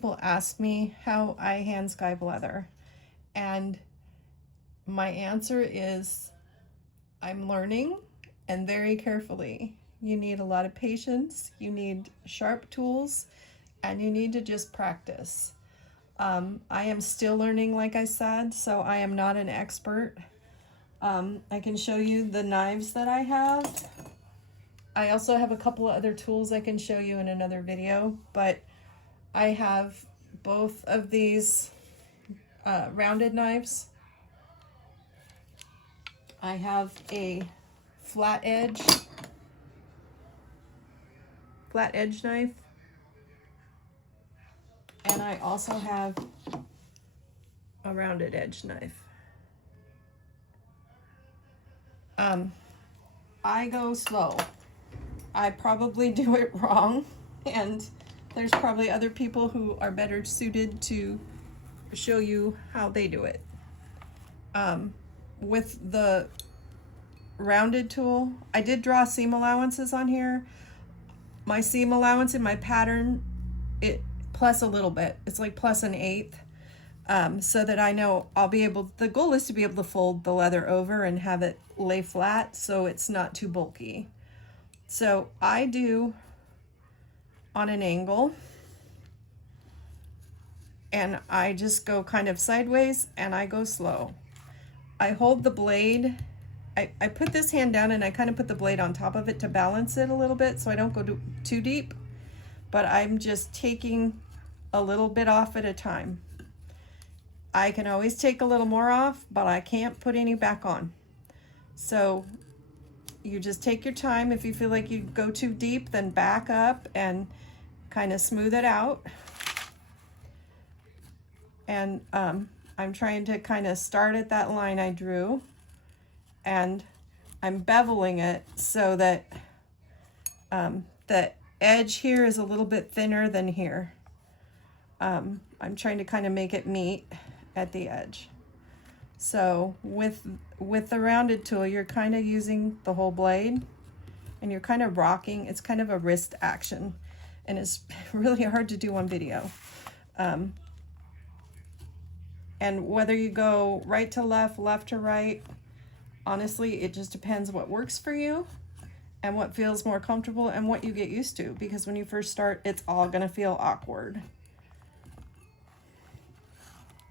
people ask me how I hand Skive leather, and my answer is I'm learning, and very carefully. You need a lot of patience, you need sharp tools, and you need to just practice. I am still learning, like I said, so I am not an expert. I can show you the knives that I have. I also have a couple of other tools I can show you in another video, but I have both of these rounded knives. I have a flat edge knife, and I also have a rounded edge knife. I go slow. I probably do it wrong, and there's probably other people who are better suited to show you how they do it. With the rounded tool, I did draw seam allowances on here. My seam allowance in my pattern, it plus a little bit. It's like plus an eighth, so that I know I'll be able, the goal is to be able to fold the leather over and have it lay flat so it's not too bulky. So I do on an angle, and I just go kind of sideways, and I go slow. I hold the blade. I put this hand down and I kind of put the blade on top of it to balance it a little bit so I don't go too deep, but I'm just taking a little bit off at a time. I can always take a little more off, but I can't put any back on. So you just take your time. If you feel like you go too deep, then back up and kind of smooth it out. And I'm trying to kind of start at that line I drew, and I'm beveling it so that the edge here is a little bit thinner than here. I'm trying to kind of make it meet at the edge. So with the rounded tool, you're kind of using the whole blade, and you're kind of rocking. It's kind of a wrist action, and it's really hard to do on video. And whether you go right to left, left to right, honestly, it just depends what works for you and what feels more comfortable and what you get used to, because when you first start, it's all gonna feel awkward.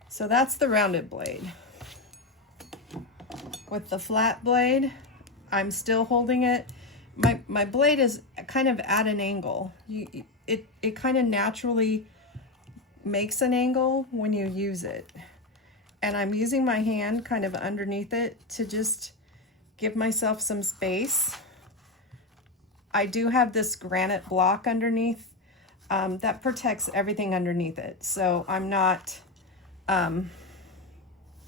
So that's the rounded blade. With the flat blade, I'm still holding it. My blade is kind of at an angle. It kind of naturally makes an angle when you use it. And I'm using my hand kind of underneath it to just give myself some space. I do have this granite block underneath that protects everything underneath it. So I'm not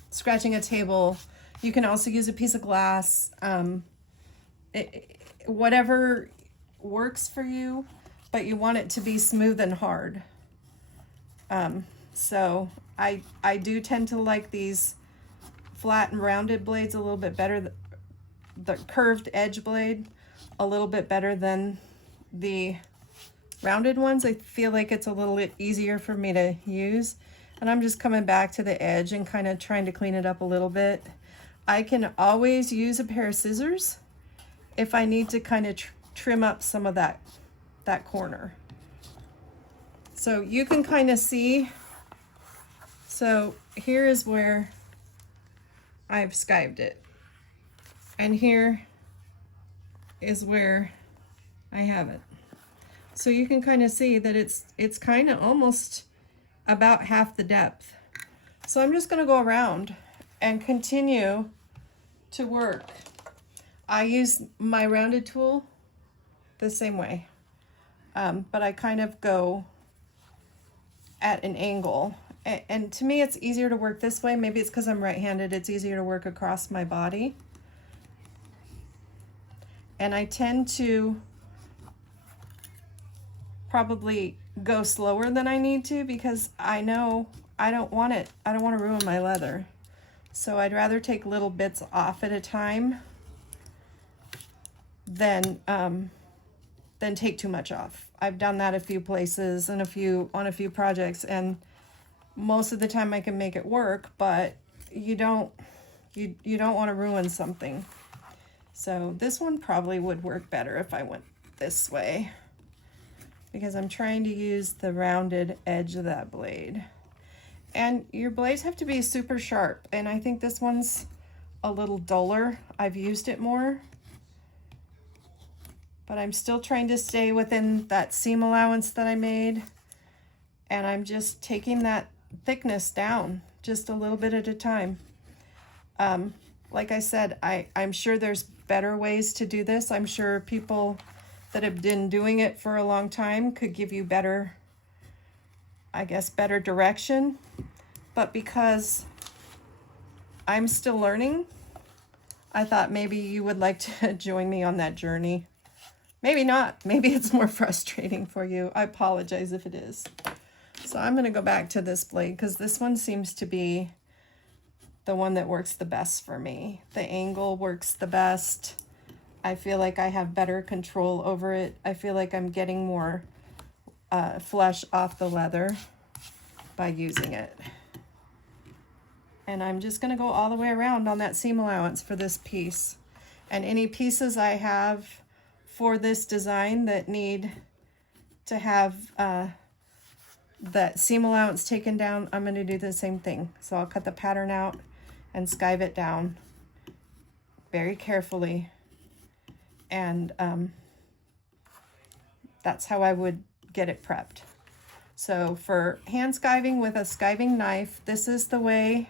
scratching a table. You can also use a piece of glass, whatever works for you, but you want it to be smooth and hard. So I do tend to like these flat and rounded blades a little bit better, the curved edge blade a little bit better than the rounded ones. I feel like it's a little bit easier for me to use, and I'm just coming back to the edge and kind of trying to clean it up a little bit. I can always use a pair of scissors if I need to kind of trim up some of that corner. So you can kind of see. So here is where I've skived it, and here is where I have it. So you can kind of see that it's kind of almost about half the depth. So I'm just going to go around and continue to work. I use my rounded tool the same way, but I kind of go at an angle. And to me, it's easier to work this way. Maybe it's because I'm right-handed. It's easier to work across my body. And I tend to probably go slower than I need to, because I know I don't want to ruin my leather. So I'd rather take little bits off at a time than than take too much off. I've done that a few places and on a few projects, and most of the time I can make it work, but you don't want to ruin something. So this one probably would work better if I went this way, because I'm trying to use the rounded edge of that blade. And your blades have to be super sharp, and I think this one's a little duller. I've used it more, but I'm still trying to stay within that seam allowance that I made, and I'm just taking that thickness down just a little bit at a time. Like I said, I'm sure there's better ways to do this. I'm sure people that have been doing it for a long time could give you better, I guess, better direction. But because I'm still learning, I thought maybe you would like to join me on that journey. Maybe not. Maybe it's more frustrating for you. I apologize if it is. So I'm going to go back to this blade because this one seems to be the one that works the best for me. The angle works the best. I feel like I have better control over it. I feel like I'm getting more flesh off the leather by using it. And I'm just going to go all the way around on that seam allowance for this piece. And any pieces I have for this design that need to have that seam allowance taken down, I'm going to do the same thing. So I'll cut the pattern out and skive it down very carefully. And that's how I would get it prepped. So for hand skiving with a skiving knife, this is the way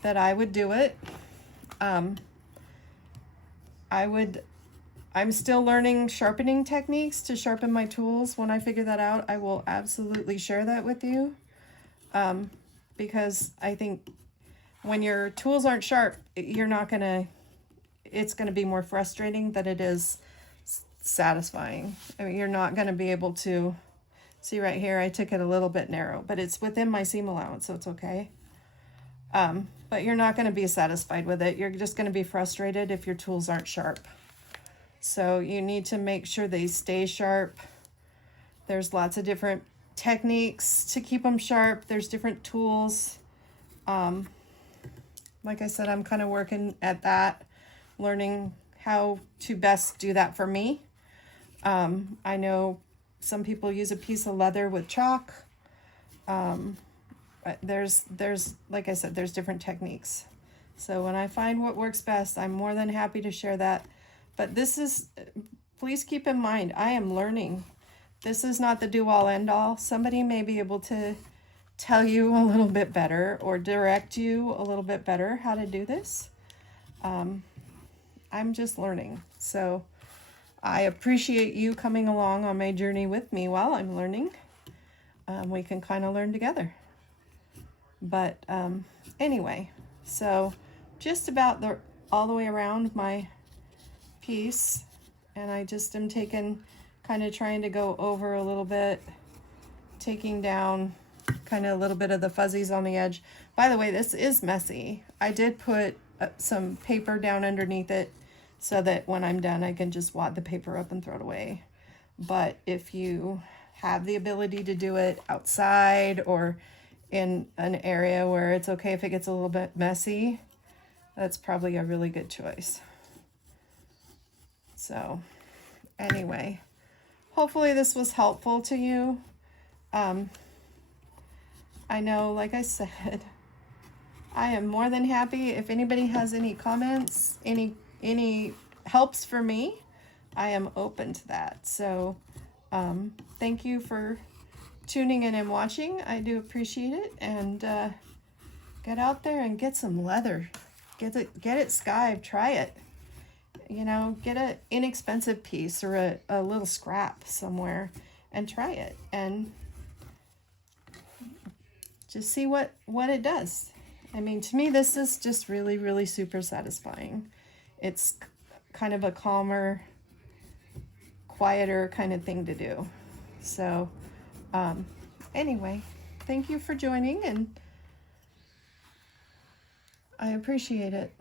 that I would do it. I'm still learning sharpening techniques to sharpen my tools. When I figure that out, I will absolutely share that with you. Because I think when your tools aren't sharp, it's gonna be more frustrating than it is satisfying. I mean, you're not gonna be able to, see right here, I took it a little bit narrow, but it's within my seam allowance, so it's okay. But you're not gonna be satisfied with it. You're just gonna be frustrated if your tools aren't sharp. So you need to make sure they stay sharp. There's lots of different techniques to keep them sharp. There's different tools. Like I said, I'm kind of working at that, learning how to best do that for me. I know some people use a piece of leather with chalk. There's, like I said, there's different techniques. So when I find what works best, I'm more than happy to share that. But please keep in mind, I am learning. This is not the do-all end-all. Somebody may be able to tell you a little bit better or direct you a little bit better how to do this. I'm just learning. So I appreciate you coming along on my journey with me while I'm learning. We can kind of learn together. But anyway, so just about all the way around my piece, and I just am kind of trying to go over a little bit, taking down kind of a little bit of the fuzzies on the edge. By the way, this is messy. I did put some paper down underneath it so that when I'm done, I can just wad the paper up and throw it away. But if you have the ability to do it outside or in an area where it's okay if it gets a little bit messy, that's probably a really good choice. So anyway, hopefully this was helpful to you. I know, like I said, I am more than happy if anybody has any comments, any helps for me, I am open to that. So thank you for tuning in and watching. I do appreciate it. And get out there and get some leather. Get it skived. Try it. You know, get an inexpensive piece or a little scrap somewhere and try it and just see what it does. I mean, to me, this is just really, really super satisfying. It's kind of a calmer, quieter kind of thing to do. So anyway, thank you for joining, and I appreciate it.